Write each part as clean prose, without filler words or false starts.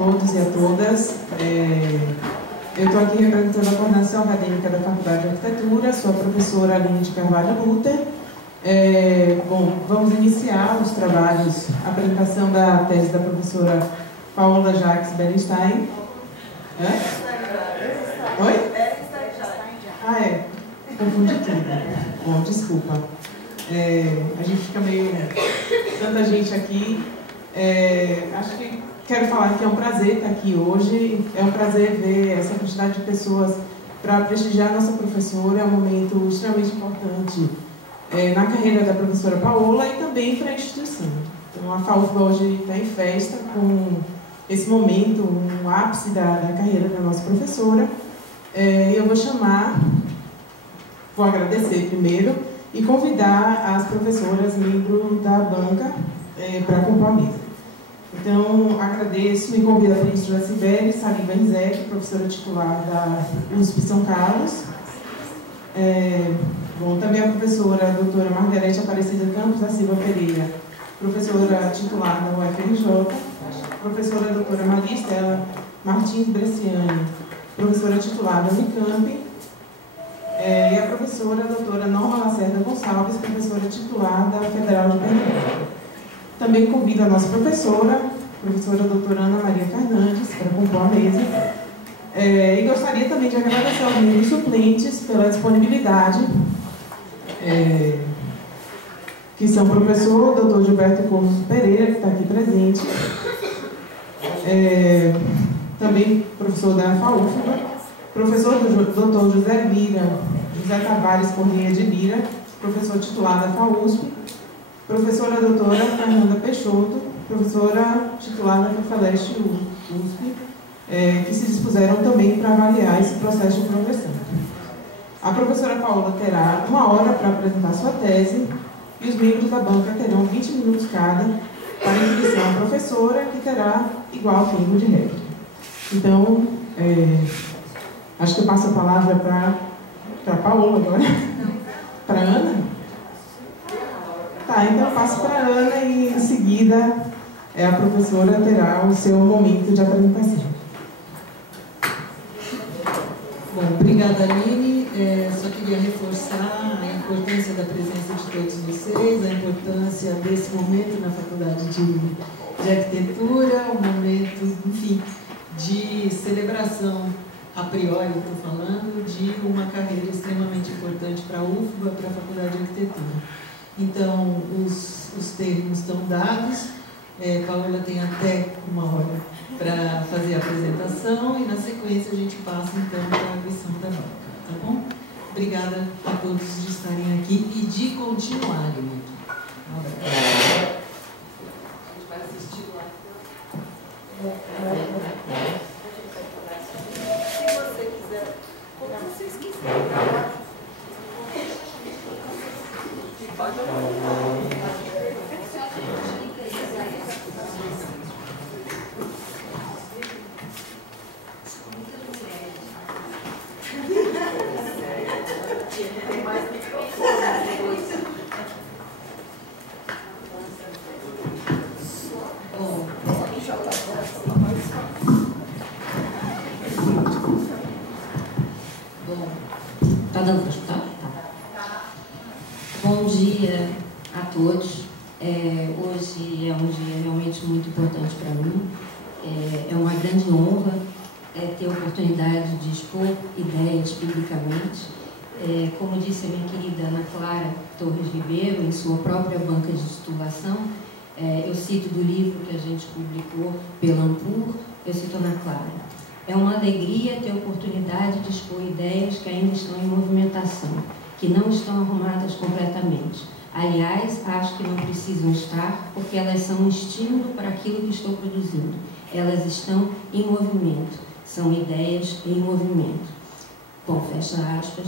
todos e a todas. Eu estou aqui representando a coordenação acadêmica da Faculdade de Arquitetura, sou a professora Aline de Carvalho Luter. Bom, vamos iniciar os trabalhos, a apresentação da tese da professora Paola Jacques Bernstein. Oi? Confundi tudo. Bom, desculpa. A gente fica meio... tanta gente aqui. Acho que quero falar que é um prazer estar aqui hoje. É um prazer ver essa quantidade de pessoas para prestigiar a nossa professora. É um momento extremamente importante na carreira da professora Paola e também para a instituição. Então, a FAUFBA hoje está em festa com esse momento, um ápice da carreira da nossa professora. Eu vou agradecer primeiro e convidar as professoras membros da banca para compor a mesa. Então, agradeço e convido a professora Sibeli Saliba Inzec, professora titular da USP São Carlos. Também a professora doutora Margarete Aparecida Campos da Silva Pereira, professora titular da UFRJ, professora doutora Maria Estela Martins Bresciani, professora titular da Unicamp, e a professora doutora Norma Lacerda Gonçalves, professora titular da Federal de Pernambuco. Também convido a nossa professora doutora Ana Maria Fernandes, para compor a mesa. E gostaria também de agradecer aos membros suplentes pela disponibilidade, que são o professor doutor Gilberto Couto Pereira, que está aqui presente, também professor da FAUFBA, professor doutor José Tavares Corrêa de Lira, professor titular da FAUSP, professora doutora Fernanda Peixoto, professora titular da FEFELESTE USP, que se dispuseram também para avaliar esse processo de progressão. A professora Paola terá 1 hora para apresentar sua tese e os membros da banca terão 20 minutos cada para a introdução à professora, que terá igual tempo de réplica. Então, acho que eu passo a palavra para a Paola agora. Para a Ana? Tá, então eu passo para a Ana e em seguida a professora terá o seu momento de apresentação. Bom, obrigada, Aline. Só queria reforçar a importância da presença de todos vocês, a importância desse momento na Faculdade de Arquitetura, um momento, enfim, de celebração, a priori, estou falando, de uma carreira extremamente importante para a UFBA, para a Faculdade de Arquitetura. Então, os termos estão dados. Paola tem até 1 hora para fazer a apresentação e, na sequência, a gente passa, então, para a lição da banca, tá bom? Obrigada a todos de estarem aqui e de continuarem. Um abraço. A gente vai assistir lá. Se você quiser, como vocês quiserem. Pode Está dando para escutar? Bom dia a todos. Hoje é um dia realmente muito importante para mim. É uma grande honra ter a oportunidade de expor ideias publicamente. Como disse a minha querida Ana Clara Torres Ribeiro, em sua própria banca de titulação, eu cito do livro que a gente publicou pela Ampur, eu cito Ana Clara. É uma alegria ter a oportunidade de expor ideias que ainda estão em movimentação, que não estão arrumadas completamente. Aliás, acho que não precisam estar, porque elas são um estímulo para aquilo que estou produzindo. Elas estão em movimento, são ideias em movimento. Bom, fecha aspas.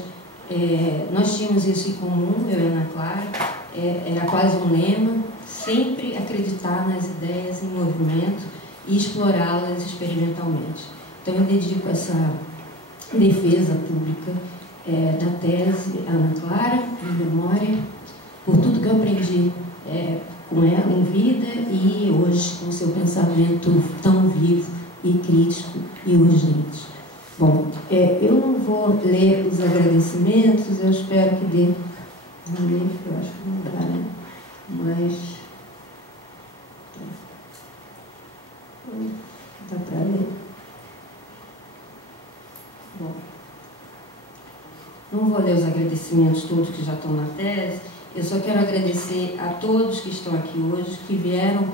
Nós tínhamos isso em comum, eu e Ana Clara, era quase um lema, sempre acreditar nas ideias em movimento e explorá-las experimentalmente. Então, eu dedico essa defesa pública da tese à Ana Clara, em memória, por tudo que eu aprendi com ela em vida e hoje com seu pensamento tão vivo e crítico e urgente. Bom, eu não vou ler os agradecimentos, eu espero que dê. Não ler, eu acho que não dá, né? Mas. Dá para ler? Bom. Não vou ler os agradecimentos todos que já estão na tese. Eu só quero agradecer a todos que estão aqui hoje, que vieram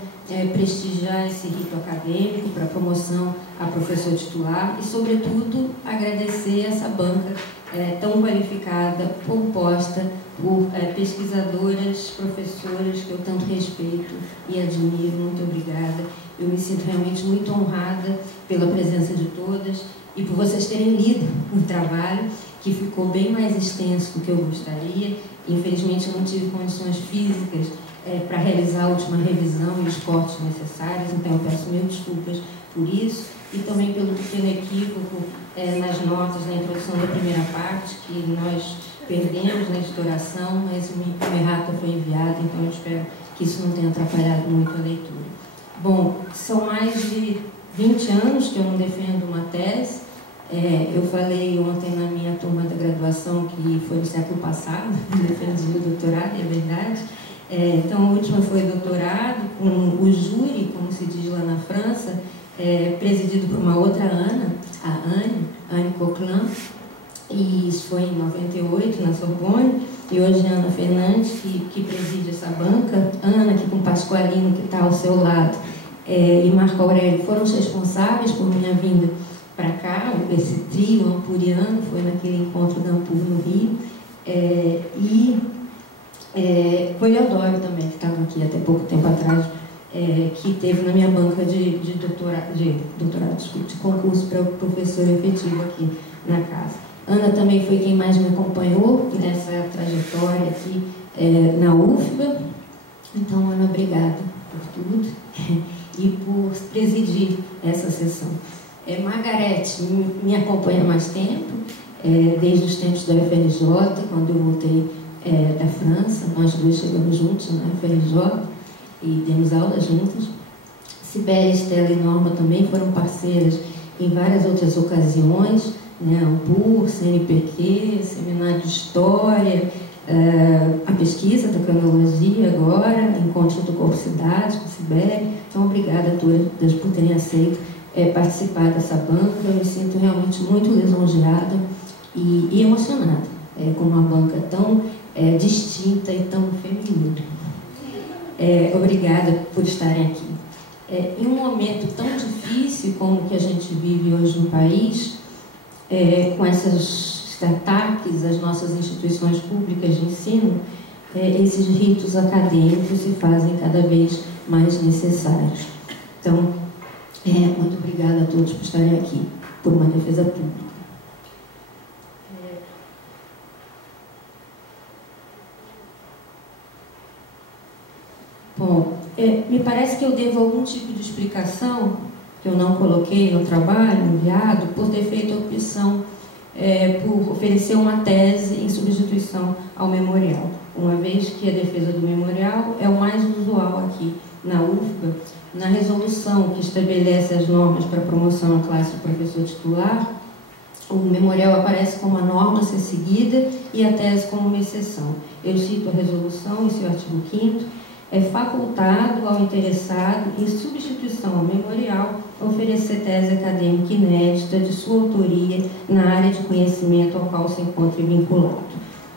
prestigiar esse rito acadêmico para promoção a professor titular e, sobretudo, agradecer essa banca tão qualificada, composta por pesquisadoras, professoras que eu tanto respeito e admiro. Muito obrigada. Eu me sinto realmente muito honrada pela presença de todas e por vocês terem lido o trabalho, que ficou bem mais extenso do que eu gostaria. Infelizmente, eu não tive condições físicas para realizar a última revisão e os cortes necessários, então eu peço mil desculpas por isso e também pelo pequeno equívoco nas notas, na introdução da primeira parte, que nós perdemos na editoração, mas o errata foi enviado, então eu espero que isso não tenha atrapalhado muito a leitura. Bom, são mais de 20 anos que eu não defendo uma tese. Eu falei ontem na minha turma da graduação que foi no século passado, defendi o doutorado, é verdade. Então, a última foi doutorado com o júri, como se diz lá na França, presidido por uma outra Ana, a Anne Coquelin, e isso foi em 98, na Sorbonne, e hoje é a Ana Fernandes, que preside essa banca. Ana, aqui com o Pasqualino, que está ao seu lado, e Marco Aurélio foram os responsáveis por minha vinda para cá. Esse trio ampuriano foi naquele encontro da Ampur no Rio, e foi Leodoro também, que estava aqui até pouco tempo atrás, que teve na minha banca de concurso para professor efetivo aqui na casa. Ana também foi quem mais me acompanhou nessa trajetória aqui na UFBA. Então, Ana, obrigada por tudo e por presidir essa sessão. Margarete me acompanha há mais tempo, desde os tempos da UFRJ, quando eu voltei da França. Nós duas chegamos juntos na UFRJ e demos aulas juntas. Sibeli, Estela e Norma também foram parceiras em várias outras ocasiões, né? Ampur, CNPq, Seminário de História, a pesquisa da cronologia agora, Encontro do Corpo Cidade com Sibeli. Então, obrigada a todas por terem aceito participar dessa banca. Eu me sinto realmente muito lisonjeada e emocionada com uma banca tão distinta e tão feminina. Obrigada por estarem aqui. Em um momento tão difícil como o que a gente vive hoje no país, com esses ataques às nossas instituições públicas de ensino, esses ritos acadêmicos se fazem cada vez mais necessários. Então, muito obrigada a todos por estarem aqui, por uma defesa pública. Bom, me parece que eu devo algum tipo de explicação, que eu não coloquei no trabalho enviado, por ter feito a opção por oferecer uma tese em substituição ao memorial, uma vez que a defesa do memorial é o mais usual aqui na UFBA. Na resolução que estabelece as normas para promoção à classe de professor titular, o memorial aparece como a norma a ser seguida e a tese como uma exceção. Eu cito a resolução, esse é o artigo 5º, é facultado ao interessado, em substituição ao memorial, oferecer tese acadêmica inédita de sua autoria na área de conhecimento ao qual se encontre vinculado.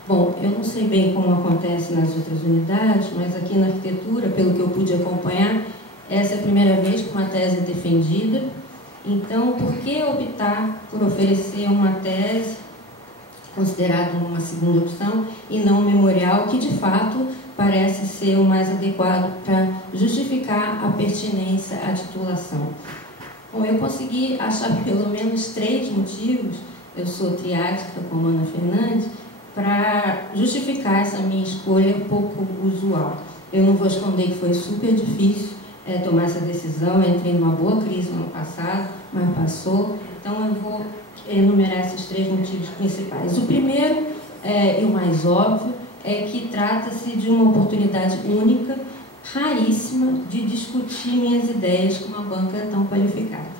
Bom, eu não sei bem como acontece nas outras unidades, mas aqui na arquitetura, pelo que eu pude acompanhar, essa é a primeira vez que uma tese é defendida. Então, por que optar por oferecer uma tese considerada uma segunda opção e não um memorial, que de fato parece ser o mais adequado para justificar a pertinência à titulação? Bom, eu consegui achar pelo menos 3 motivos, eu sou triática como Ana Fernandes, para justificar essa minha escolha um pouco usual. Eu não vou esconder que foi super difícil tomar essa decisão. Eu entrei numa boa crise no ano passado, mas passou. Então eu vou enumerar esses 3 motivos principais. O primeiro, e o mais óbvio, é que trata-se de uma oportunidade única, raríssima, de discutir minhas ideias com uma banca tão qualificada.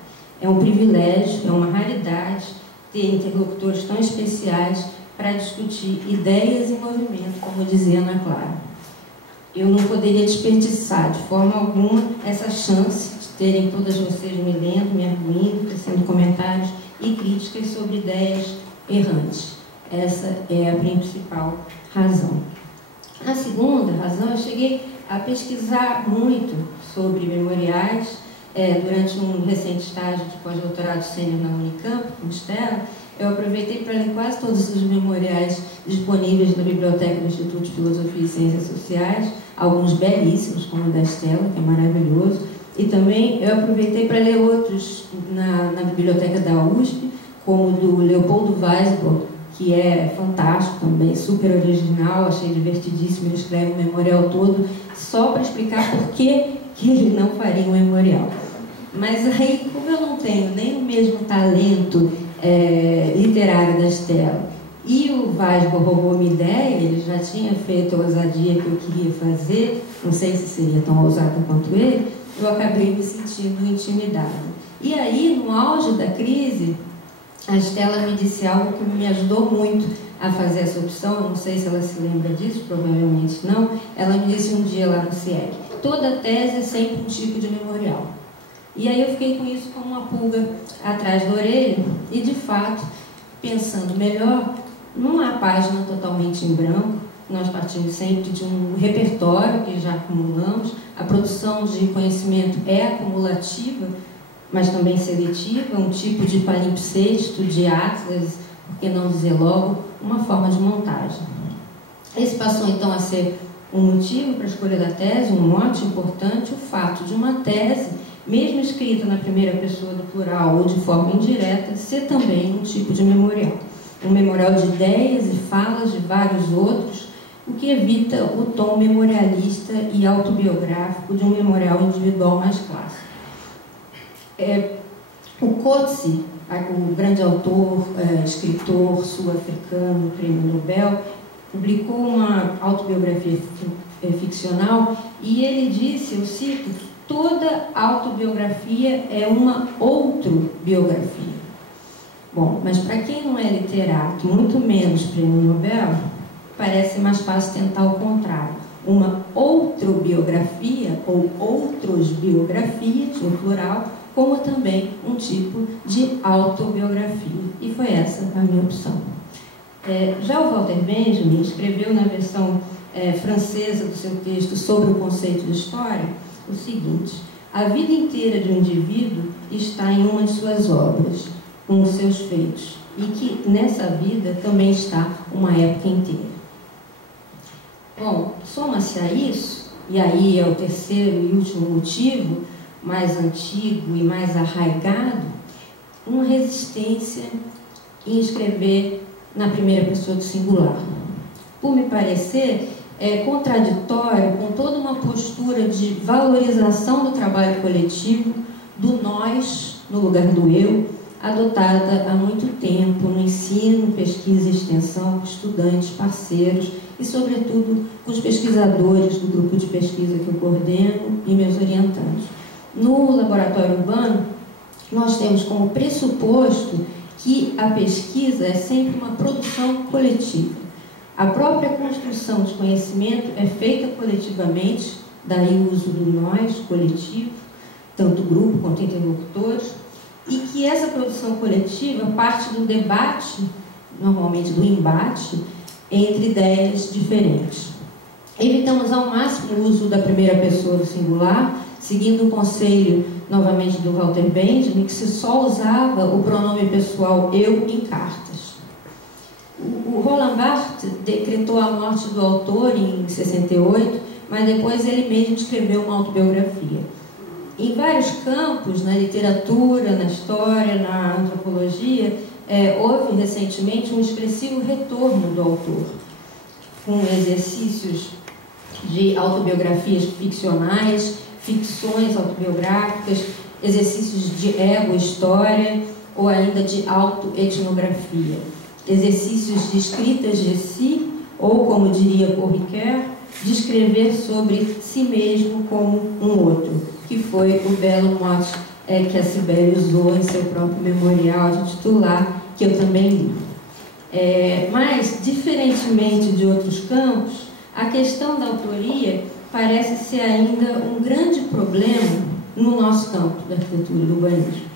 É um privilégio, é uma raridade ter interlocutores tão especiais para discutir ideias e movimento, como dizia Ana Clara. Eu não poderia desperdiçar de forma alguma essa chance de terem todas vocês me lendo, me arguindo, tecendo comentários e críticas sobre ideias errantes. Essa é a principal razão. A segunda razão, eu cheguei a pesquisar muito sobre memoriais durante um recente estágio de pós-doutorado sênior na Unicamp, com Estela. Eu aproveitei para ler quase todos os memoriais disponíveis na biblioteca do Instituto de Filosofia e Ciências Sociais, alguns belíssimos, como o da Estela, que é maravilhoso, e também eu aproveitei para ler outros na biblioteca da USP, como o do Leopoldo Weisburg, que é fantástico também, super original, achei divertidíssimo. Ele escreve um memorial todo só para explicar por que ele não faria um memorial. Mas aí, como eu não tenho nem o mesmo talento literário da Estela, e o Weisburg roubou uma ideia, ele já tinha feito a ousadia que eu queria fazer, não sei se seria tão ousado quanto ele, eu acabei me sentindo intimidada. E aí, no auge da crise, a Estela me disse algo que me ajudou muito a fazer essa opção. Eu não sei se ela se lembra disso, provavelmente não. Ela me disse um dia lá no CIEC: toda tese é sempre um tipo de memorial. E aí eu fiquei com isso como uma pulga atrás da orelha e, de fato, pensando melhor, não há página totalmente em branco. Nós partimos sempre de um repertório que já acumulamos. A produção de conhecimento é acumulativa, mas também seletiva, um tipo de palimpsesto, de atlas, por que não dizer logo, uma forma de montagem. Esse passou então a ser um motivo para a escolha da tese, um mote importante, o fato de uma tese, mesmo escrita na primeira pessoa do plural ou de forma indireta, ser também um tipo de memorial. Um memorial de ideias e falas de vários outros, o que evita o tom memorialista e autobiográfico de um memorial individual mais clássico. O Coetzee, o grande autor, escritor sul-africano, prêmio Nobel, publicou uma autobiografia ficcional e ele disse, eu cito, toda autobiografia é uma outrobiografia. Bom, mas para quem não é literato, muito menos prêmio Nobel, parece mais fácil tentar o contrário. Uma outrobiografia ou outros biografias, no plural, como também um tipo de autobiografia. E foi essa a minha opção. Já o Walter Benjamin escreveu na versão francesa do seu texto sobre o conceito de história o seguinte: a vida inteira de um indivíduo está em uma de suas obras, com os seus feitos, e que nessa vida também está uma época inteira. Bom, soma-se a isso, e aí é o terceiro e último motivo, mais antigo e mais arraigado, uma resistência em escrever na primeira pessoa do singular. Por me parecer, é contraditório com toda uma postura de valorização do trabalho coletivo, do nós no lugar do eu, adotada há muito tempo no ensino, pesquisa e extensão, com estudantes, parceiros e, sobretudo, com os pesquisadores do grupo de pesquisa que eu coordeno e meus orientantes. No laboratório urbano, nós temos como pressuposto que a pesquisa é sempre uma produção coletiva. A própria construção de conhecimento é feita coletivamente, daí o uso do nós, coletivo, tanto grupo quanto interlocutores, e que essa produção coletiva parte do debate, normalmente do embate, entre ideias diferentes. Evitamos ao máximo o uso da primeira pessoa do singular, seguindo o conselho, novamente, do Walter Benjamin, que se só usava o pronome pessoal eu em cartas. O Roland Barthes decretou a morte do autor em 68, mas depois ele mesmo escreveu uma autobiografia. Em vários campos, na literatura, na história, na antropologia, houve recentemente um expressivo retorno do autor, com exercícios de autobiografias ficcionais, ficções autobiográficas, exercícios de ego-história ou ainda de autoetnografia, exercícios de escritas de si, ou, como diria Paul Ricoeur, de escrever sobre si mesmo como um outro, que foi o belo mote que a Cibele usou em seu próprio memorial de titular, que eu também li. Mas, diferentemente de outros campos, a questão da autoria parece ser ainda um grande problema no nosso campo da arquitetura e do urbanismo.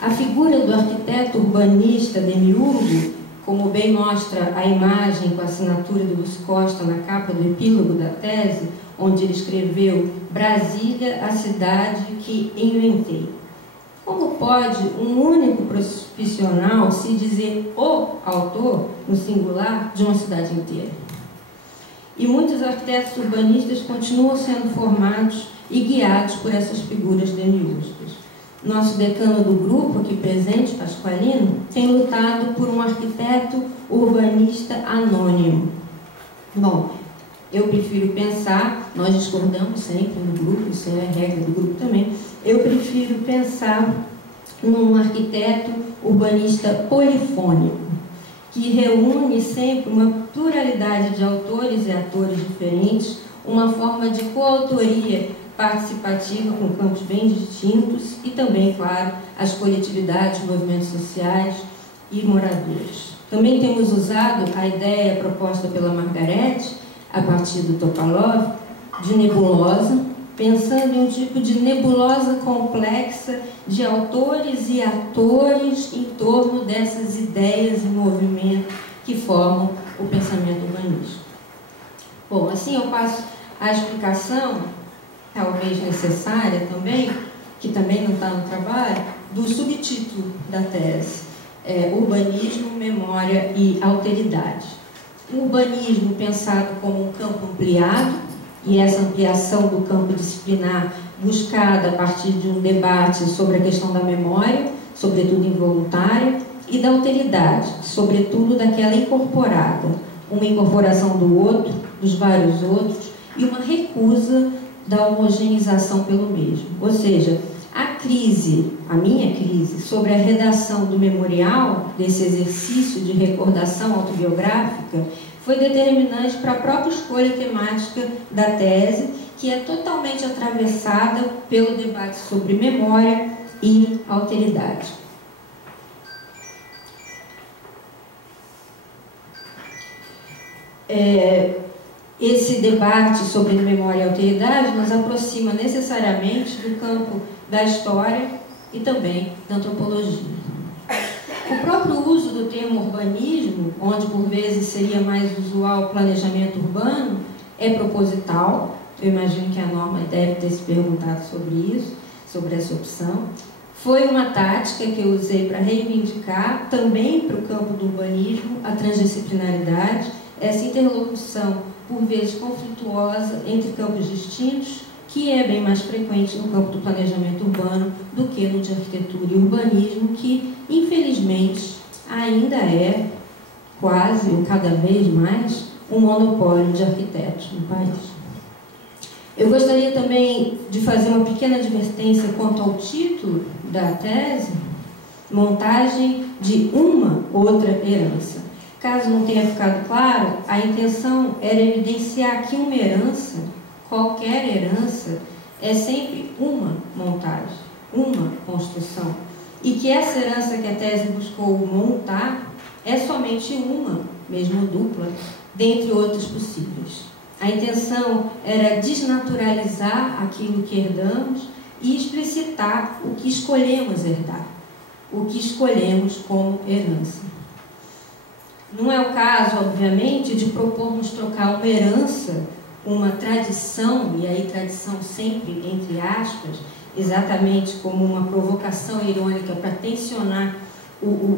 A figura do arquiteto urbanista demiurgo, como bem mostra a imagem com a assinatura do Luiz Costa na capa do epílogo da tese, onde ele escreveu Brasília, a cidade que inventei. Como pode um único profissional se dizer o autor, no singular, de uma cidade inteira? E muitos arquitetos urbanistas continuam sendo formados e guiados por essas figuras demiúrgicas. Nosso decano do grupo, aqui presente, Pasqualino, tem lutado por um arquiteto urbanista anônimo. Bom, eu prefiro pensar, nós discordamos sempre no grupo, isso é a regra do grupo também, eu prefiro pensar num arquiteto urbanista polifônico, que reúne sempre uma pluralidade de autores e atores diferentes, uma forma de coautoria participativa com campos bem distintos e também, claro, as coletividades, movimentos sociais e moradores. Também temos usado a ideia proposta pela Margarete, a partir do Topalov, de nebulosa, pensando em um tipo de nebulosa complexa de autores e atores em torno dessas ideias e movimentos que formam o pensamento urbanístico. Bom, assim eu passo a explicação, talvez necessária também, que também não está no trabalho, do subtítulo da tese, Urbanismo, Memória e Alteridade. O urbanismo pensado como um campo ampliado, e essa ampliação do campo disciplinar buscada a partir de um debate sobre a questão da memória, sobretudo involuntária, e da alteridade, sobretudo daquela incorporada, uma incorporação do outro, dos vários outros, e uma recusa da homogeneização pelo mesmo. Ou seja, a minha crise sobre a redação do memorial, desse exercício de recordação autobiográfica, foi determinante para a própria escolha temática da tese, que é totalmente atravessada pelo debate sobre memória e alteridade. Esse debate sobre memória e alteridade nos aproxima necessariamente do campo da história e também da antropologia. O próprio uso do termo urbanismo, onde por vezes seria mais usual planejamento urbano, é proposital. Eu imagino que a Norma deve ter se perguntado sobre isso, sobre essa opção. Foi uma tática que eu usei para reivindicar também para o campo do urbanismo a transdisciplinaridade, essa interlocução por vezes conflituosa entre campos distintos, que é bem mais frequente no campo do planejamento urbano do que no de arquitetura e urbanismo, que infelizmente ainda é quase ou cada vez mais um monopólio de arquitetos no país. Eu gostaria também de fazer uma pequena advertência quanto ao título da tese, montagem de uma outra herança. Caso não tenha ficado claro, a intenção era evidenciar que uma herança, qualquer herança, é sempre uma montagem, uma construção. E que essa herança que a tese buscou montar é somente uma, mesmo dupla, dentre outras possíveis. A intenção era desnaturalizar aquilo que herdamos e explicitar o que escolhemos herdar, o que escolhemos como herança. Não é o caso, obviamente, de propormos trocar uma herança, uma tradição, e aí tradição sempre entre aspas, exatamente como uma provocação irônica para tensionar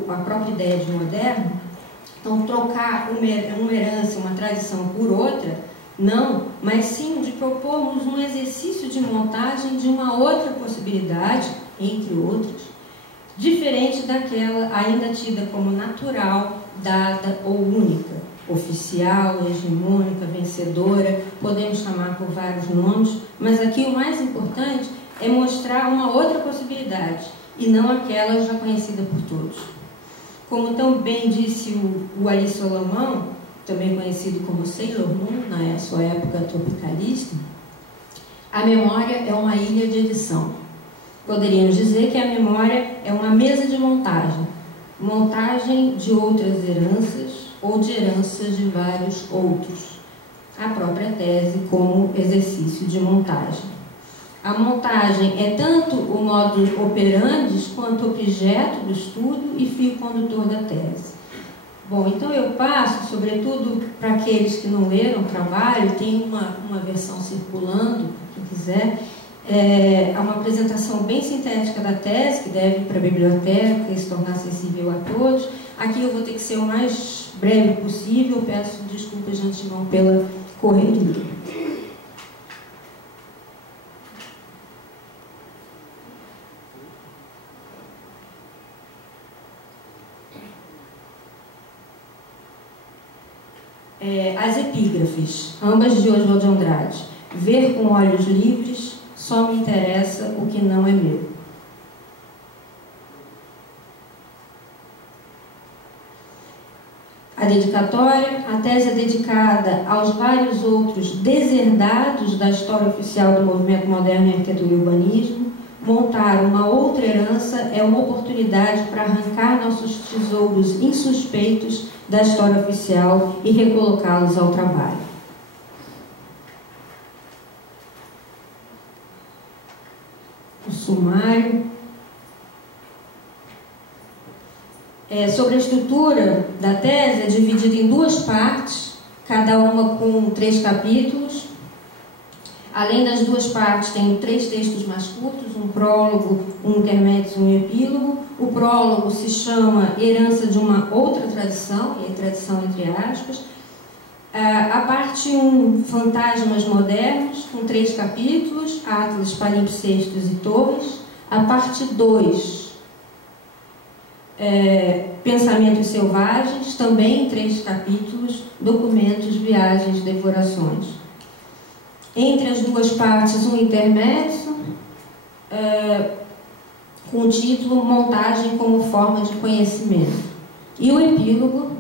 a própria ideia de moderno. Então, trocar uma herança, uma tradição por outra, não, mas sim de propormos um exercício de montagem de uma outra possibilidade, entre outras, diferente daquela ainda tida como natural, dada ou única, oficial, hegemônica, vencedora, podemos chamar por vários nomes, mas aqui o mais importante é mostrar uma outra possibilidade, e não aquela já conhecida por todos. Como tão bem disse o Ali Solomão, também conhecido como Sailor Moon, na sua época tropicalista, a memória é uma ilha de edição. Poderíamos dizer que a memória é uma mesa de montagem, montagem de outras heranças ou de heranças de vários outros. A própria tese como exercício de montagem. A montagem é tanto o modus operandi quanto objeto do estudo e fio condutor da tese. Bom, então eu passo, sobretudo para aqueles que não leram o trabalho, tem uma versão circulando, quem quiser, é uma apresentação bem sintética da tese, que deve ir para a biblioteca e se tornar acessível a todos. Aqui eu vou ter que ser o mais breve possível, peço desculpas de antemão pela correria. As epígrafes, ambas de Oswald de Andrade. Ver com olhos livres, só me interessa o que não é meu. A dedicatória, a tese é dedicada aos vários outros deserdados da história oficial do movimento moderno em arquitetura e urbanismo. Montar uma outra herança é uma oportunidade para arrancar nossos tesouros insuspeitos da história oficial e recolocá-los ao trabalho. O sumário. Sobre a estrutura da tese, é dividida em duas partes, cada uma com 3 capítulos. Além das duas partes, tem 3 textos mais curtos, um prólogo, um intermédio e um epílogo. O prólogo se chama Herança de uma Outra Tradição, e tradição entre aspas. A parte 1, Fantasmas Modernos, com 3 capítulos, Atlas, Palimpsestos e Torres. A parte 2, Pensamentos Selvagens, também em 3 capítulos, Documentos, Viagens, Devorações. Entre as duas partes, um intermédio, com o título Montagem como Forma de Conhecimento. E o epílogo,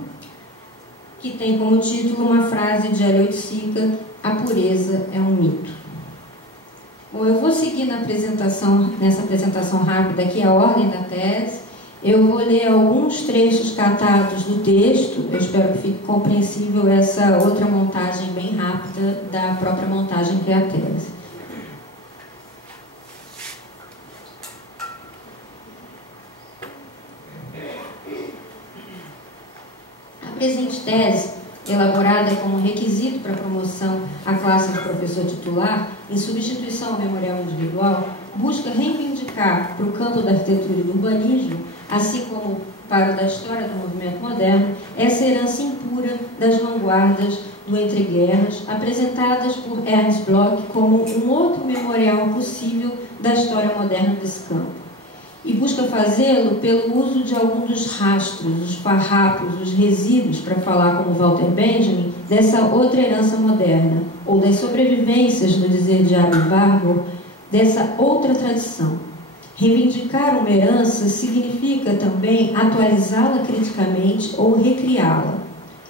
que tem como título uma frase de Eliot Sica: a pureza é um mito. Bom, eu vou seguir nessa apresentação rápida aqui, a ordem da tese. Eu vou ler alguns trechos catados do texto, eu espero que fique compreensível essa outra montagem bem rápida da própria montagem que é a tese. A presente tese, elaborada como requisito para a promoção à classe de professor titular, em substituição ao memorial individual, busca reivindicar para o campo da arquitetura e do urbanismo, assim como para o da história do movimento moderno, essa herança impura das vanguardas do entreguerras, apresentadas por Ernst Bloch como um outro memorial possível da história moderna desse campo. E busca fazê-lo pelo uso de alguns dos rastros, os farrapos, os resíduos, para falar como Walter Benjamin, dessa outra herança moderna, ou das sobrevivências, no dizer de Abel Warburg, dessa outra tradição. Reivindicar uma herança significa também atualizá-la criticamente ou recriá-la.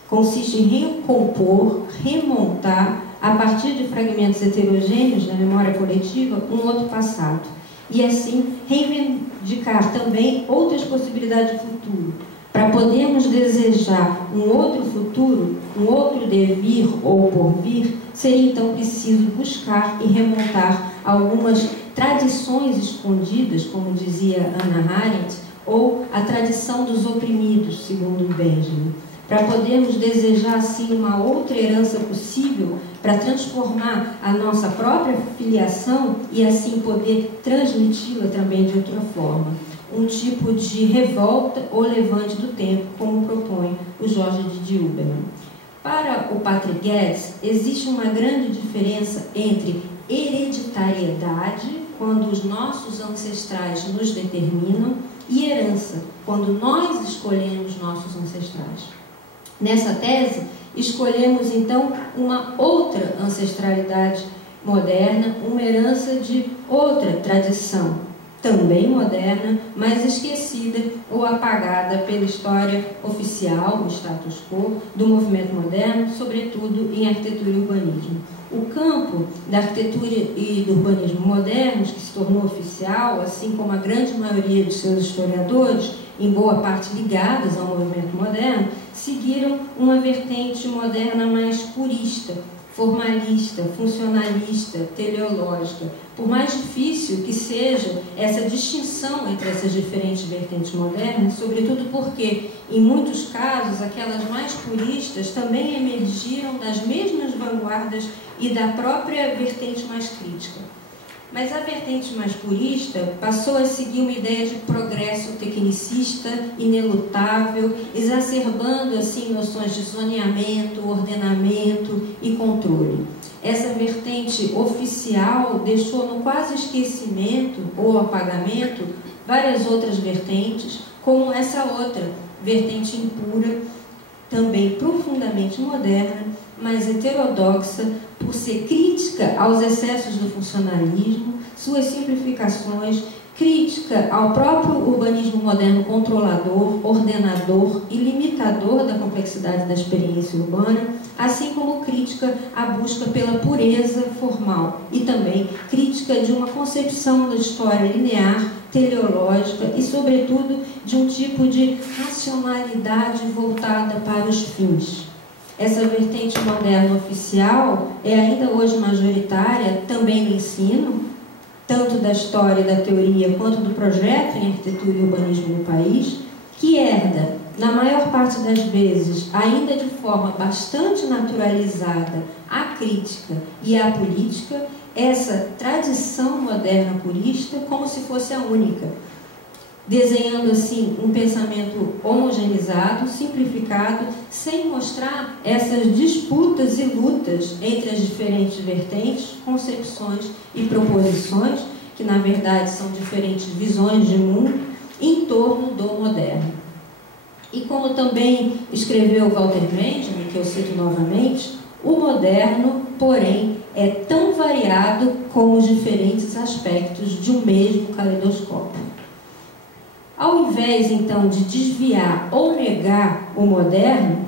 Consiste em recompor, remontar, a partir de fragmentos heterogêneos da memória coletiva, um outro passado. E assim, reivindicar também outras possibilidades de futuro. Para podermos desejar um outro futuro, um outro devir ou porvir, seria então preciso buscar e remontar algumas tradições escondidas, como dizia Hannah Arendt, ou a tradição dos oprimidos, segundo Benjamin, para podermos desejar assim uma outra herança possível para transformar a nossa própria filiação e assim poder transmiti-la também de outra forma. Um tipo de revolta ou levante do tempo, como propõe o Jorge de Huberman. Para o Patrick Guedes, existe uma grande diferença entre hereditariedade, quando os nossos ancestrais nos determinam, e herança, quando nós escolhemos nossos ancestrais. Nessa tese, escolhemos então uma outra ancestralidade moderna, uma herança de outra tradição. também moderna, mas esquecida ou apagada pela história oficial, o status quo, do movimento moderno, sobretudo em arquitetura e urbanismo. O campo da arquitetura e do urbanismo modernos, que se tornou oficial, assim como a grande maioria de seus historiadores, em boa parte ligados ao movimento moderno, seguiram uma vertente moderna mais purista, formalista, funcionalista, teleológica. Por mais difícil que seja essa distinção entre essas diferentes vertentes modernas, sobretudo porque, em muitos casos, aquelas mais puristas também emergiram das mesmas vanguardas e da própria vertente mais crítica. Mas a vertente mais purista passou a seguir uma ideia de progresso tecnicista inelutável, exacerbando assim noções de zoneamento, ordenamento e controle. Essa vertente oficial deixou no quase esquecimento ou apagamento várias outras vertentes, como essa outra vertente impura, também profundamente moderna, mas heterodoxa, por ser crítica aos excessos do funcionalismo, suas simplificações, crítica ao próprio urbanismo moderno controlador, ordenador e limitador da complexidade da experiência urbana, assim como crítica à busca pela pureza formal e também crítica de uma concepção da história linear, teleológica e, sobretudo, de um tipo de racionalidade voltada para os fins. Essa vertente moderna oficial é ainda hoje majoritária também no ensino, tanto da história e da teoria quanto do projeto em arquitetura e urbanismo no país, que herda, na maior parte das vezes, ainda de forma bastante naturalizada, a crítica e a política, essa tradição moderna purista como se fosse a única, desenhando assim um pensamento homogeneizado, simplificado, sem mostrar essas disputas e lutas entre as diferentes vertentes, concepções e proposições, que na verdade são diferentes visões de mundo, em torno do moderno. E como também escreveu Walter Benjamin, que eu cito novamente, o moderno, porém, é tão variado como os diferentes aspectos de um mesmo caleidoscópio. Ao invés, então, de desviar ou negar o moderno,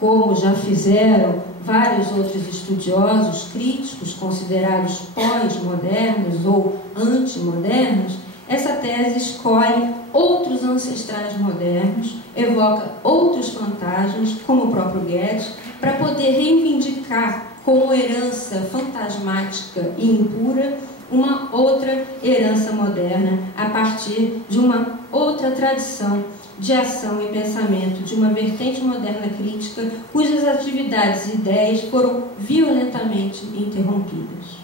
como já fizeram vários outros estudiosos críticos considerados pós-modernos ou antimodernos, essa tese escolhe outros ancestrais modernos, evoca outros fantasmas, como o próprio Guedes, para poder reivindicar como herança fantasmática e impura uma outra herança moderna a partir de uma outra tradição de ação e pensamento de uma vertente moderna crítica cujas atividades e ideias foram violentamente interrompidas.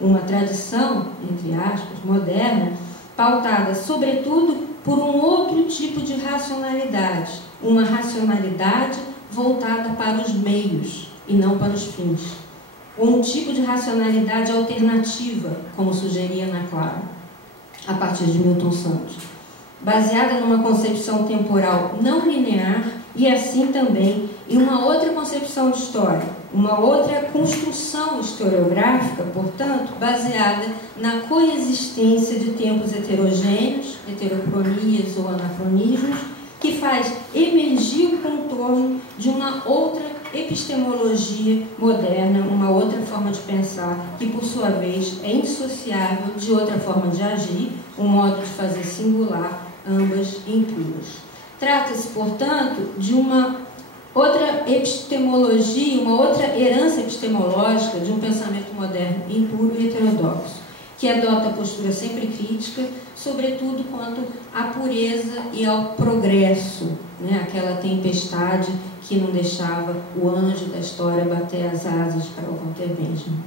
Uma tradição, entre aspas, moderna, pautada sobretudo por um outro tipo de racionalidade, uma racionalidade voltada para os meios e não para os fins. Um tipo de racionalidade alternativa, como sugeria Ana Clara, a partir de Milton Santos, baseada numa concepção temporal não linear e assim também em uma outra concepção de história, uma outra construção historiográfica, portanto, baseada na coexistência de tempos heterogêneos, heterocronias ou anacronismos, que faz emergir o contorno de uma outra epistemologia moderna, uma outra forma de pensar, que por sua vez é indissociável de outra forma de agir, um modo de fazer singular, ambas impuras. Trata-se, portanto, de uma outra epistemologia, uma outra herança epistemológica de um pensamento moderno impuro e heterodoxo, que adota a postura sempre crítica, sobretudo quanto à pureza e ao progresso, né? Aquela tempestade que não deixava o anjo da história bater as asas para o Walter Benjamin.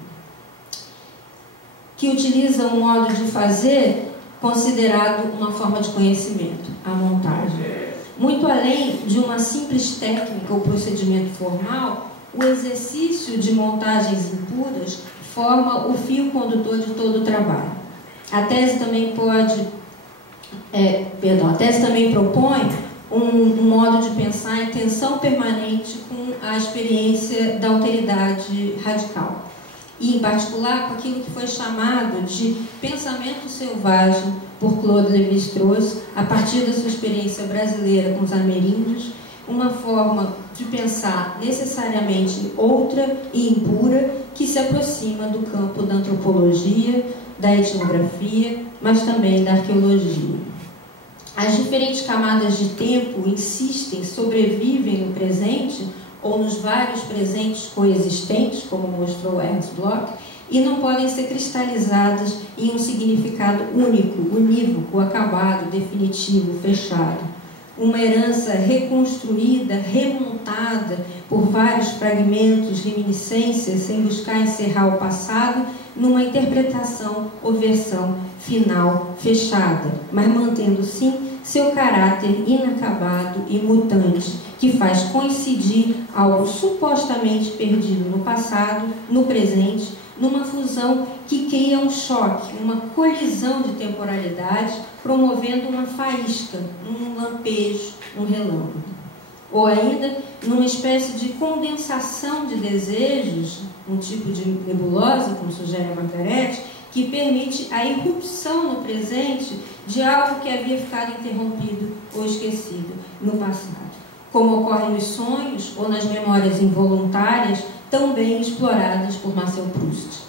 Que utiliza um modo de fazer considerado uma forma de conhecimento, a montagem. Muito além de uma simples técnica ou procedimento formal, o exercício de montagens impuras forma o fio condutor de todo o trabalho. A tese também propõe um modo de pensar em tensão permanente com a experiência da alteridade radical. e, em particular, com aquilo que foi chamado de pensamento selvagem por Claude Lévi-Strauss, a partir da sua experiência brasileira com os ameríndios, uma forma de pensar necessariamente outra e impura, que se aproxima do campo da antropologia, da etnografia, mas também da arqueologia. As diferentes camadas de tempo insistem, sobrevivem no presente, ou nos vários presentes coexistentes, como mostrou Ernst Bloch, e não podem ser cristalizadas em um significado único, unívoco, acabado, definitivo, fechado. Uma herança reconstruída, remontada por vários fragmentos, reminiscências, sem buscar encerrar o passado, numa interpretação ou versão final fechada, mas mantendo, sim, seu caráter inacabado e mutante, que faz coincidir algo supostamente perdido no passado, no presente, numa fusão que cria um choque, uma colisão de temporalidade, promovendo uma faísca, um lampejo, um relâmpago. Ou ainda, numa espécie de condensação de desejos, um tipo de nebulosa, como sugere a Margaret, que permite a irrupção no presente de algo que havia ficado interrompido ou esquecido no passado. Como ocorre nos sonhos ou nas memórias involuntárias, também exploradas por Marcel Proust.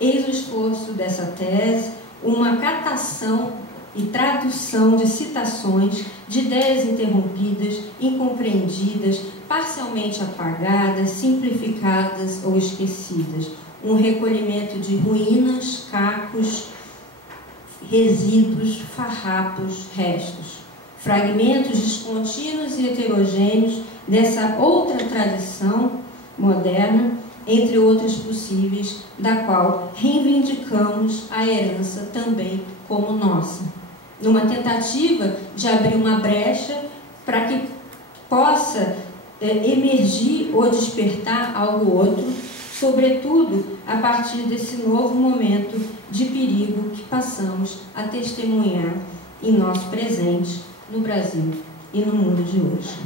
Eis o esforço dessa tese, uma catação e tradução de citações, de ideias interrompidas, incompreendidas, parcialmente apagadas, simplificadas ou esquecidas. Um recolhimento de ruínas, cacos, resíduos, farrapos, restos. Fragmentos descontínuos e heterogêneos dessa outra tradição moderna, entre outras possíveis, da qual reivindicamos a herança também como nossa. Numa tentativa de abrir uma brecha para que possa emergir ou despertar algo outro, sobretudo a partir desse novo momento de perigo que passamos a testemunhar em nosso presente, no Brasil e no mundo de hoje.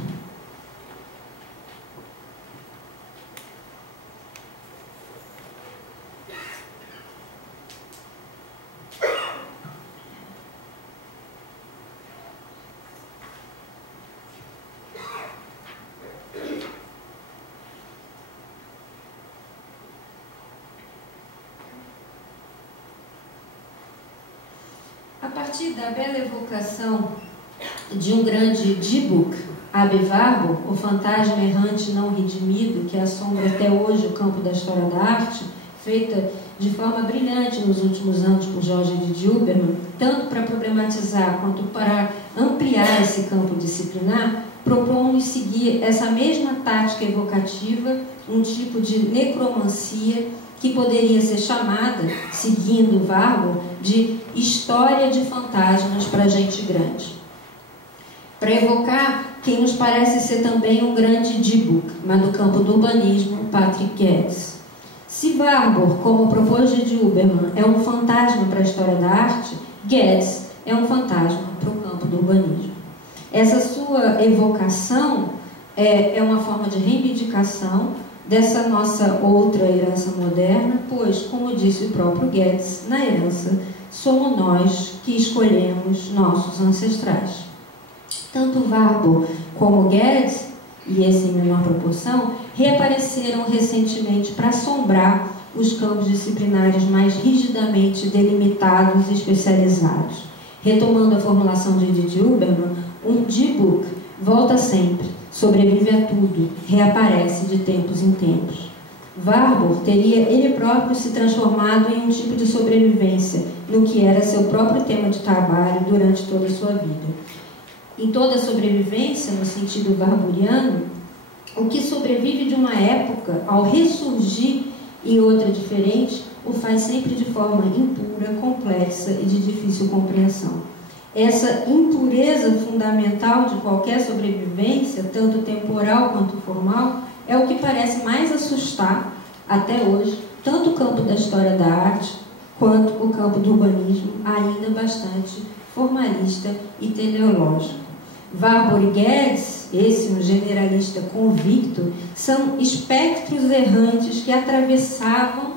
A partir da bela evocação de um grande Dybbuk, Abbe Warburg, o fantasma errante não redimido que assombra até hoje o campo da história da arte, feita de forma brilhante nos últimos anos por Jorge de Dilberman, tanto para problematizar quanto para ampliar esse campo disciplinar, propomos seguir essa mesma tática evocativa, um tipo de necromancia que poderia ser chamada, seguindo Warburg, de história de fantasmas para gente grande. Para evocar quem nos parece ser também um grande Dybbuk, mas no campo do urbanismo, Patrick Guedes. Se Warburg, como propôs de Dilberman, é um fantasma para a história da arte, Guedes é um fantasma para o campo do urbanismo. Essa sua evocação é uma forma de reivindicação dessa nossa outra herança moderna, pois, como disse o próprio Guedes, na herança somos nós que escolhemos nossos ancestrais. Tanto Warburg como Guedes, e esse em menor proporção, reapareceram recentemente para assombrar os campos disciplinares mais rigidamente delimitados e especializados. Retomando a formulação de Dilberman, um Dybbuk volta sempre, sobrevive a tudo, reaparece de tempos em tempos. Warburg teria ele próprio se transformado em um tipo de sobrevivência, no que era seu próprio tema de trabalho durante toda a sua vida. Em toda sobrevivência, no sentido warburgiano, o que sobrevive de uma época, ao ressurgir em outra diferente, o faz sempre de forma impura, complexa e de difícil compreensão. Essa impureza fundamental de qualquer sobrevivência, tanto temporal quanto formal, é o que parece mais assustar, até hoje, tanto o campo da história da arte, quanto o campo do urbanismo, ainda bastante formalista e teleológico. Warburg e Guedes, esse um generalista convicto, são espectros errantes que atravessavam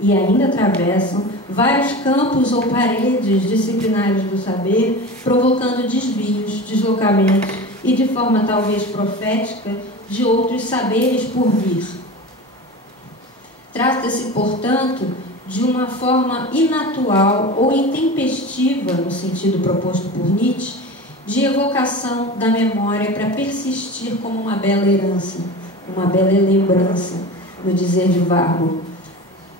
e ainda atravessam vários campos ou paredes disciplinares do saber, provocando desvios, deslocamentos e, de forma talvez profética, de outros saberes por vir. Trata-se, portanto, de uma forma inatual ou intempestiva, no sentido proposto por Nietzsche, de evocação da memória para persistir como uma bela herança, uma bela lembrança, no dizer de Warburg.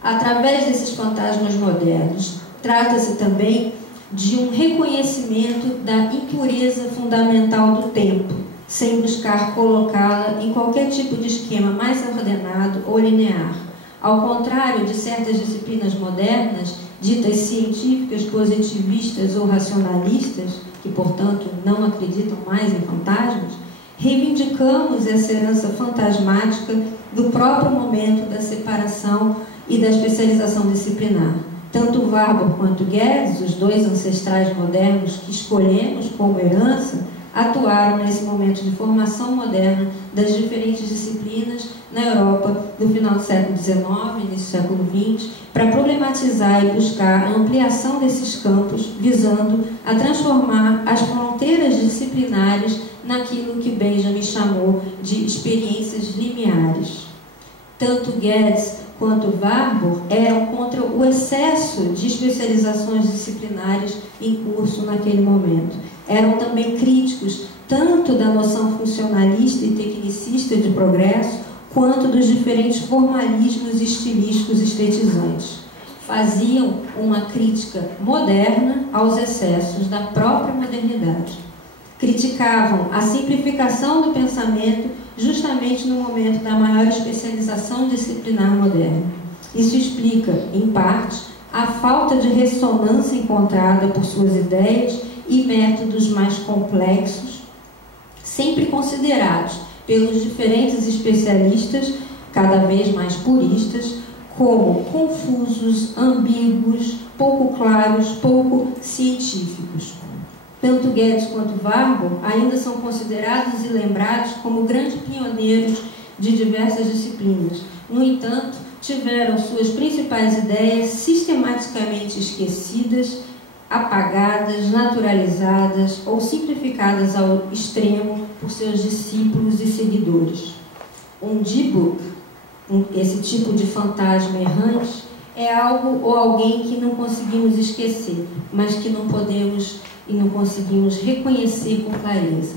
Através desses fantasmas modernos, trata-se também de um reconhecimento da impureza fundamental do tempo, sem buscar colocá-la em qualquer tipo de esquema mais ordenado ou linear. Ao contrário de certas disciplinas modernas, ditas científicas, positivistas ou racionalistas, que, portanto, não acreditam mais em fantasmas, reivindicamos essa herança fantasmática do próprio momento da separação e da especialização disciplinar. Tanto Warburg quanto Guedes, os dois ancestrais modernos que escolhemos como herança, atuaram nesse momento de formação moderna das diferentes disciplinas na Europa no final do século XIX e início do século XX, para problematizar e buscar a ampliação desses campos, visando a transformar as fronteiras disciplinares naquilo que Benjamin chamou de experiências limiares. Tanto Guedes quanto Warburg eram contra o excesso de especializações disciplinares em curso naquele momento. Eram também críticos tanto da noção funcionalista e tecnicista de progresso, quanto dos diferentes formalismos estilísticos estetizantes. Faziam uma crítica moderna aos excessos da própria modernidade. Criticavam a simplificação do pensamento justamente no momento da maior especialização disciplinar moderna. Isso explica, em parte, a falta de ressonância encontrada por suas ideias e métodos mais complexos, sempre considerados pelos diferentes especialistas, cada vez mais puristas, como confusos, ambíguos, pouco claros, pouco científicos. Tanto Guedes quanto Warburg ainda são considerados e lembrados como grandes pioneiros de diversas disciplinas. No entanto, tiveram suas principais ideias sistematicamente esquecidas, apagadas, naturalizadas ou simplificadas ao extremo por seus discípulos e seguidores. Um Dibuk, esse tipo de fantasma errante, é algo ou alguém que não conseguimos esquecer, mas que não podemos e não conseguimos reconhecer com clareza.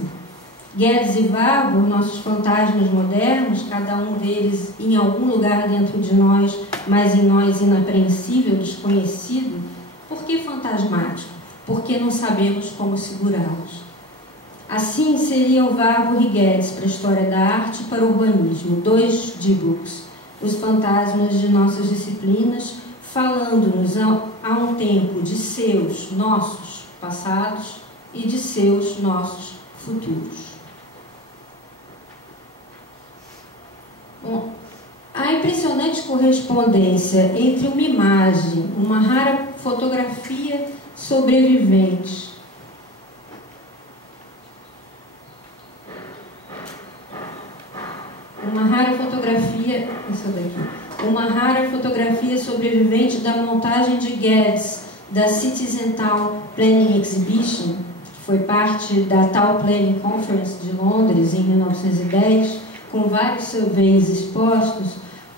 Guedes e Warburg, nossos fantasmas modernos, cada um deles em algum lugar dentro de nós, mas em nós inapreensível, desconhecido. Por que fantasmático? Porque não sabemos como segurá-los. Assim seriam Warburg e Guedes para a história da arte e para o urbanismo, dois Dibuks, os fantasmas de nossas disciplinas, falando-nos há um tempo de seus, nossos passados e de seus, nossos futuros. Bom, a impressionante correspondência entre uma imagem, uma rara fotografia sobrevivente, uma rara fotografia sobrevivente da montagem de Guedes da Cities and Town Planning Exhibition, que foi parte da Town Planning Conference de Londres em 1910, com vários surveys expostos,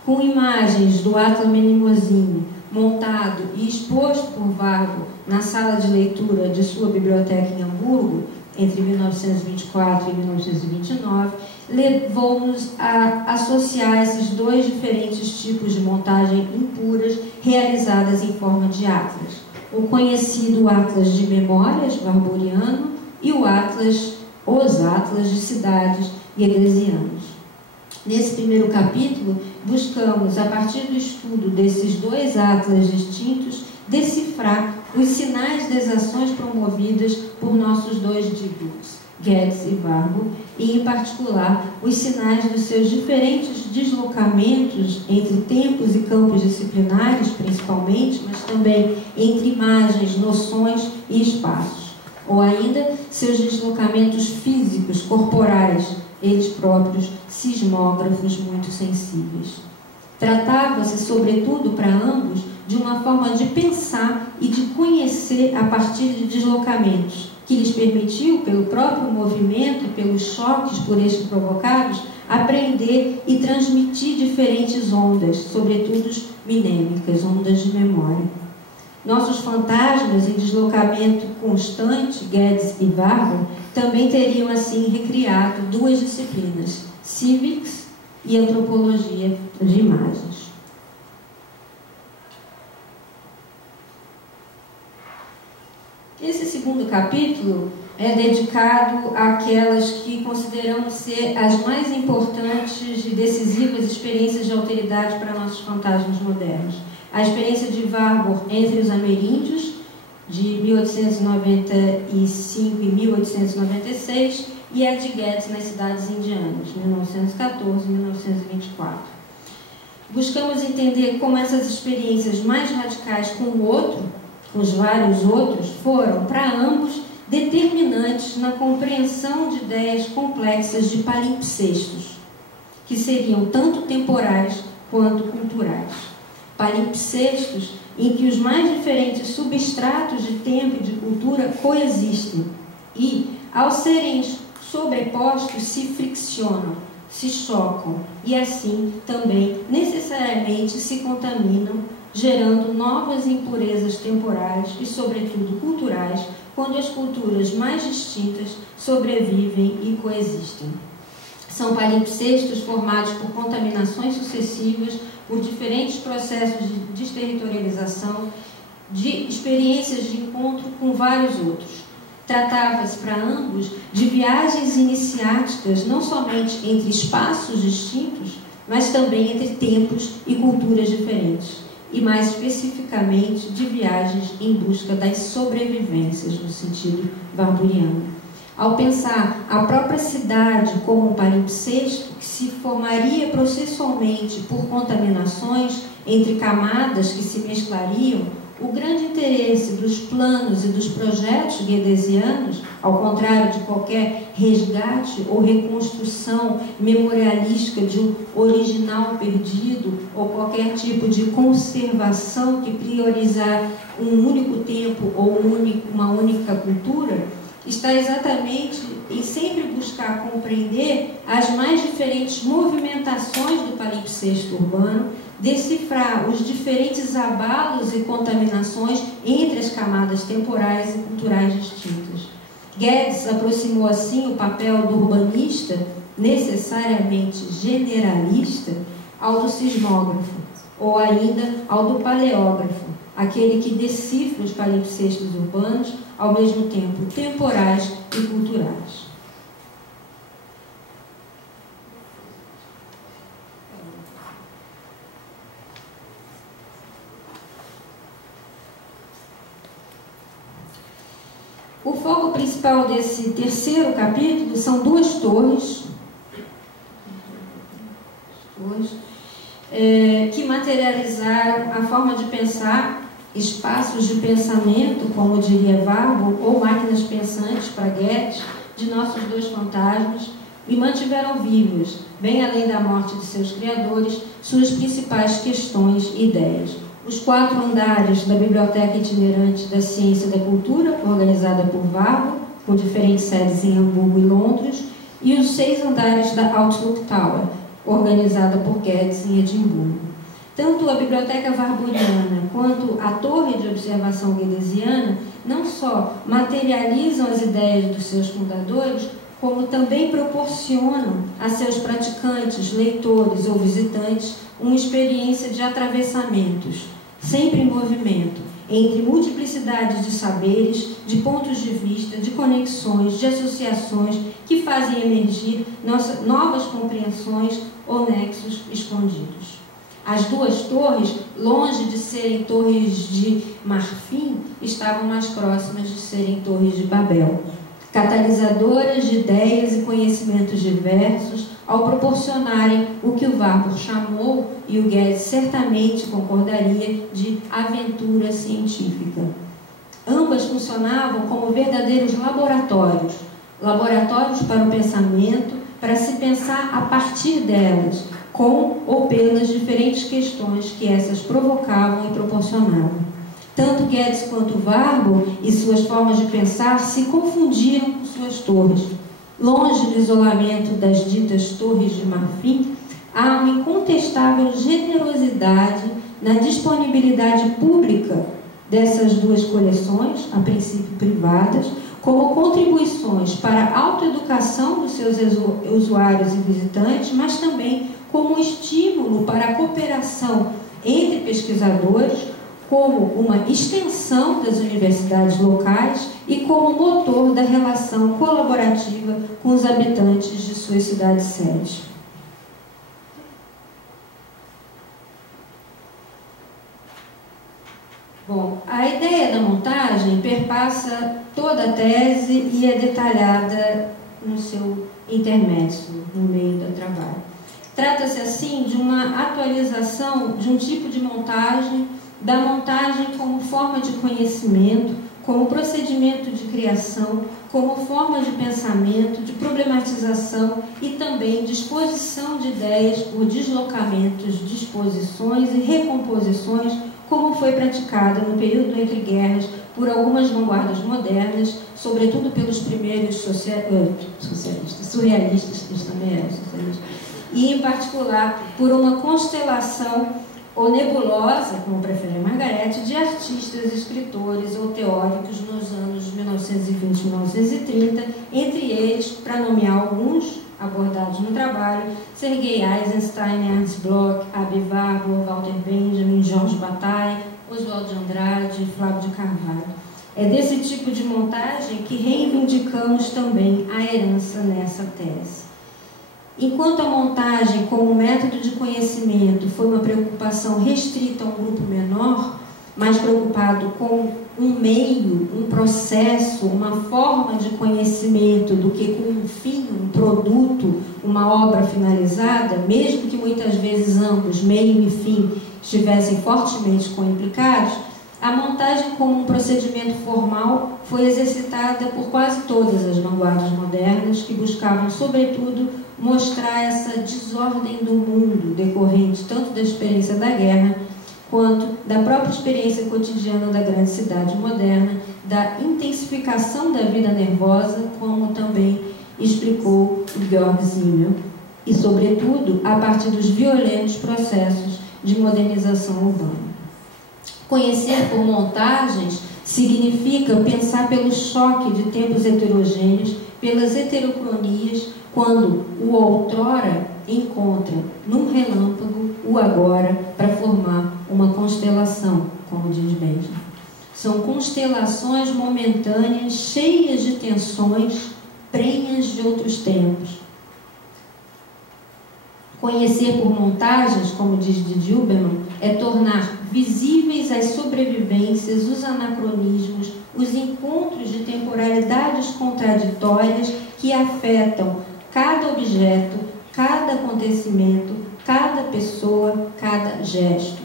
com imagens do Atlas Menimosini, montado e exposto por Warburg na sala de leitura de sua biblioteca em Hamburgo, entre 1924 e 1929, levou-nos a associar esses dois diferentes tipos de montagem impuras realizadas em forma de atlas. O conhecido Atlas de Memórias, warburiano, e os Atlas de Cidades Geglesianos. Nesse primeiro capítulo, buscamos, a partir do estudo desses dois atlas distintos, decifrar os sinais das ações promovidas por nossos dois Dibuks, Guedes e Warburg, e, em particular, os sinais dos seus diferentes deslocamentos entre tempos e campos disciplinares, principalmente, mas também entre imagens, noções e espaços, ou ainda seus deslocamentos físicos, corporais, eles próprios, sismógrafos muito sensíveis. Tratava-se, sobretudo, para ambos, de uma forma de pensar e de conhecer a partir de deslocamentos, que lhes permitiu, pelo próprio movimento e pelos choques por este provocados, aprender e transmitir diferentes ondas, sobretudo minêmicas, ondas de memória. Nossos fantasmas em deslocamento constante, Guedes e Warburg, também teriam assim recriado duas disciplinas, Civics e Antropologia de Imagens. Esse segundo capítulo é dedicado àquelas que consideramos ser as mais importantes e decisivas experiências de alteridade para nossos fantasmas modernos. A experiência de Warburg entre os ameríndios, de 1895 e 1896, e a de Guedes nas cidades indianas, 1914 e 1924. Buscamos entender como essas experiências mais radicais com o outro, com os vários outros, foram, para ambos, determinantes na compreensão de ideias complexas de palimpsestos, que seriam tanto temporais quanto culturais. Palimpsestos em que os mais diferentes substratos de tempo e de cultura coexistem e, ao serem sobrepostos, se friccionam, se chocam e, assim, também necessariamente se contaminam, gerando novas impurezas temporais e, sobretudo, culturais, quando as culturas mais distintas sobrevivem e coexistem. São palimpsestos formados por contaminações sucessivas, por diferentes processos de desterritorialização, de experiências de encontro com vários outros. Tratava-se para ambos de viagens iniciáticas, não somente entre espaços distintos, mas também entre tempos e culturas diferentes, e mais especificamente de viagens em busca das sobrevivências, no sentido warburgiano. Ao pensar a própria cidade como um palimpsesto que se formaria processualmente por contaminações entre camadas que se mesclariam, o grande interesse dos planos e dos projetos guedesianos, ao contrário de qualquer resgate ou reconstrução memorialística de um original perdido ou qualquer tipo de conservação que priorizar um único tempo ou uma única cultura, está exatamente em sempre buscar compreender as mais diferentes movimentações do palimpsesto urbano, decifrar os diferentes abalos e contaminações entre as camadas temporais e culturais distintas. Guedes aproximou assim o papel do urbanista, necessariamente generalista, ao do sismógrafo, ou ainda ao do paleógrafo, aquele que decifra os palimpsestos urbanos, ao mesmo tempo temporais e culturais. O foco principal desse terceiro capítulo são duas torres que materializaram a forma de pensar, espaços de pensamento, como diria Warburg, ou máquinas pensantes para Guedes, de nossos dois fantasmas, e mantiveram vivas, bem além da morte de seus criadores, suas principais questões e ideias. Os 4 andares da Biblioteca Itinerante da Ciência e da Cultura, organizada por Warburg, com diferentes sedes em Hamburgo e Londres, e os 6 andares da Outlook Tower, organizada por Guedes em Edimburgo. Tanto a Biblioteca Warburgiana quanto a Torre de Observação Guedesiana não só materializam as ideias dos seus fundadores, como também proporcionam a seus praticantes, leitores ou visitantes uma experiência de atravessamentos, sempre em movimento, entre multiplicidades de saberes, de pontos de vista, de conexões, de associações que fazem emergir novas compreensões ou nexos escondidos. As duas torres, longe de serem torres de marfim, estavam mais próximas de serem torres de Babel, catalisadoras de ideias e conhecimentos diversos, ao proporcionarem o que o Warburg chamou, e o Guedes certamente concordaria, de aventura científica. Ambas funcionavam como verdadeiros laboratórios para o pensamento, para se pensar a partir delas, com ou pelas diferentes questões que essas provocavam e proporcionavam. Tanto Guedes quanto Warburg e suas formas de pensar se confundiram com suas torres. Longe do isolamento das ditas torres de marfim, há uma incontestável generosidade na disponibilidade pública dessas duas coleções, a princípio privadas, como contribuições para a autoeducação dos seus usuários e visitantes, mas também como estímulo para a cooperação entre pesquisadores, como uma extensão das universidades locais e como motor da relação colaborativa com os habitantes de suas cidades-sedes. Bom, a ideia da montagem perpassa toda a tese e é detalhada no seu intermédio, no meio do trabalho. Trata-se, assim, de uma atualização de um tipo de montagem, da montagem como forma de conhecimento, como procedimento de criação, como forma de pensamento, de problematização e também de exposição de ideias por deslocamentos, disposições e recomposições, como foi praticada no período entre guerras por algumas vanguardas modernas, sobretudo pelos primeiros socialistas, surrealistas, eles também eram socialistas, e em particular por uma constelação ou nebulosa, como prefere Margarete, de artistas, escritores ou teóricos nos anos 1920 e 1930, entre eles, para nomear alguns abordados no trabalho, Sergei Eisenstein, Ernst Bloch, Aby Warburg, Walter Benjamin, Georges Bataille, Oswald de Andrade e Flávio de Carvalho. É desse tipo de montagem que reivindicamos também a herança nessa tese. Enquanto a montagem como método de conhecimento foi uma preocupação restrita a um grupo menor, mais preocupado com um meio, um processo, uma forma de conhecimento do que com um fim, um produto, uma obra finalizada, mesmo que muitas vezes ambos, meio e fim, estivessem fortemente coimplicados, a montagem como um procedimento formal foi exercitada por quase todas as vanguardas modernas que buscavam, sobretudo, mostrar essa desordem do mundo decorrente tanto da experiência da guerra quanto da própria experiência cotidiana da grande cidade moderna, da intensificação da vida nervosa, como também explicou Georg Simmel, e, sobretudo, a partir dos violentos processos de modernização urbana. Conhecer por montagens significa pensar pelo choque de tempos heterogêneos, pelas heterocronias, quando o outrora encontra num relâmpago o agora para formar uma constelação, como diz Benjamin. São constelações momentâneas, cheias de tensões, prenhas de outros tempos. Conhecer por montagens, como diz Didi Huberman, é tornar visíveis as sobrevivências, os anacronismos, os encontros de temporalidades contraditórias que afetam cada objeto, cada acontecimento, cada pessoa, cada gesto.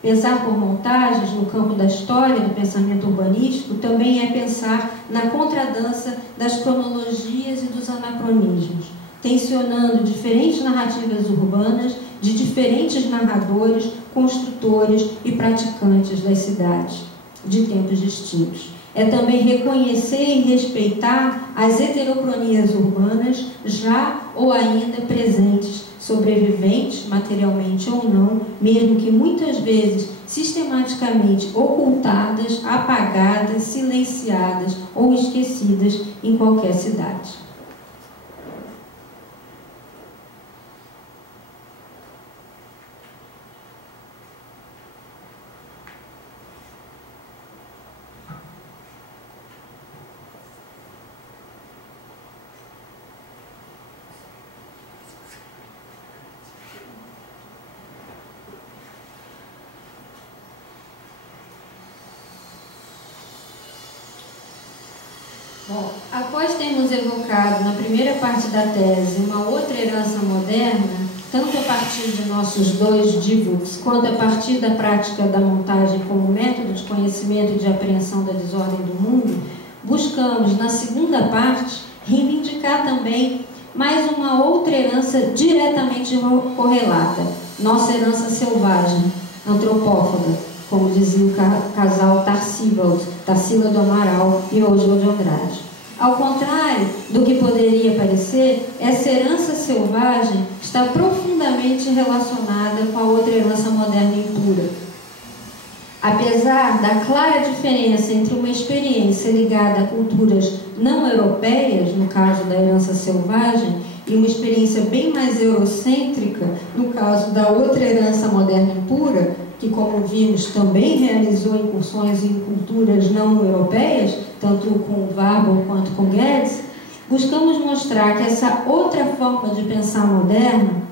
Pensar por montagens no campo da história do pensamento urbanístico também é pensar na contradança das cronologias e dos anacronismos, tensionando diferentes narrativas urbanas de diferentes narradores, construtores e praticantes das cidades de tempos distintos. É também reconhecer e respeitar as heterocronias urbanas já ou ainda presentes, sobreviventes, materialmente ou não, mesmo que muitas vezes sistematicamente ocultadas, apagadas, silenciadas ou esquecidas em qualquer cidade. Bom, após termos evocado na primeira parte da tese uma outra herança moderna, tanto a partir de nossos dois divucs, quanto a partir da prática da montagem como método de conhecimento e de apreensão da desordem do mundo, buscamos, na segunda parte, reivindicar também mas uma outra herança diretamente correlata, nossa herança selvagem, antropófaga, como dizia o casal Tarsila do Amaral e Oswald de Andrade. Ao contrário do que poderia parecer, essa herança selvagem está profundamente relacionada com a outra herança moderna impura. Apesar da clara diferença entre uma experiência ligada a culturas não europeias, no caso da herança selvagem, e uma experiência bem mais eurocêntrica, no caso da outra herança moderna impura, que, como vimos, também realizou incursões em culturas não europeias, tanto com Warburg quanto com Guedes, buscamos mostrar que essa outra forma de pensar moderna,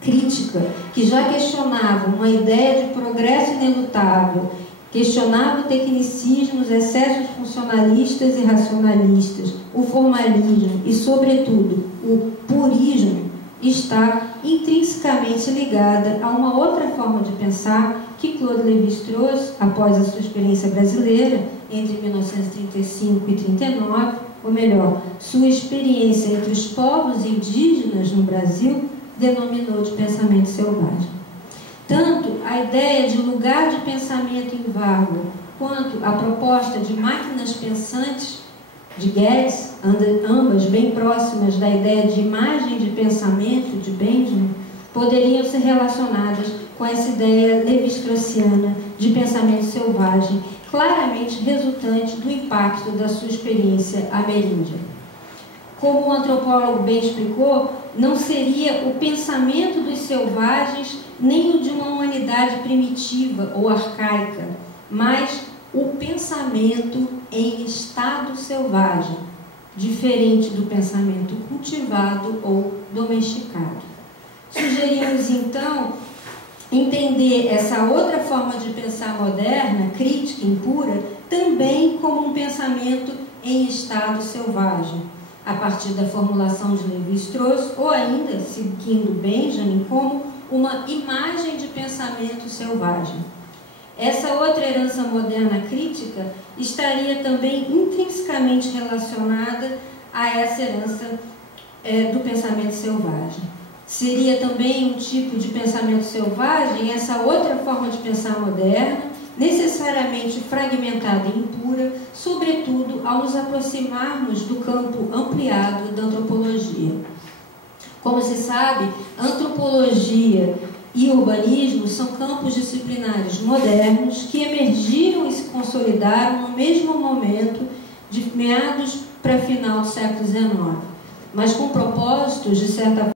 crítica, que já questionava uma ideia de progresso inelutável, questionava o tecnicismo, os excessos funcionalistas e racionalistas, o formalismo e, sobretudo, o purismo, está intrinsecamente ligada a uma outra forma de pensar que Claude Lévi-Strauss, após a sua experiência brasileira, entre 1935 e 1939, ou melhor, sua experiência entre os povos indígenas no Brasil, denominou de pensamento selvagem. Tanto a ideia de lugar de pensamento em Warburg, quanto a proposta de máquinas pensantes de Guedes, ambas bem próximas da ideia de imagem de pensamento de Benjamin, poderiam ser relacionadas com essa ideia levi-straussiana de pensamento selvagem, claramente resultante do impacto da sua experiência ameríndia. Como o antropólogo bem explicou, não seria o pensamento dos selvagens nem o de uma humanidade primitiva ou arcaica, mas o pensamento em estado selvagem, diferente do pensamento cultivado ou domesticado. Sugerimos, então, entender essa outra forma de pensar moderna, crítica, impura, também como um pensamento em estado selvagem, a partir da formulação de Lévi-Strauss, ou ainda, seguindo Benjamin, como uma imagem de pensamento selvagem. Essa outra herança moderna crítica estaria também intrinsecamente relacionada a essa herança do pensamento selvagem. Seria também um tipo de pensamento selvagem, essa outra forma de pensar moderna, necessariamente fragmentada e impura, sobretudo ao nos aproximarmos do campo ampliado da antropologia. Como se sabe, antropologia e urbanismo são campos disciplinares modernos que emergiram e se consolidaram no mesmo momento, de meados para final do século XIX, mas com propósitos, de certa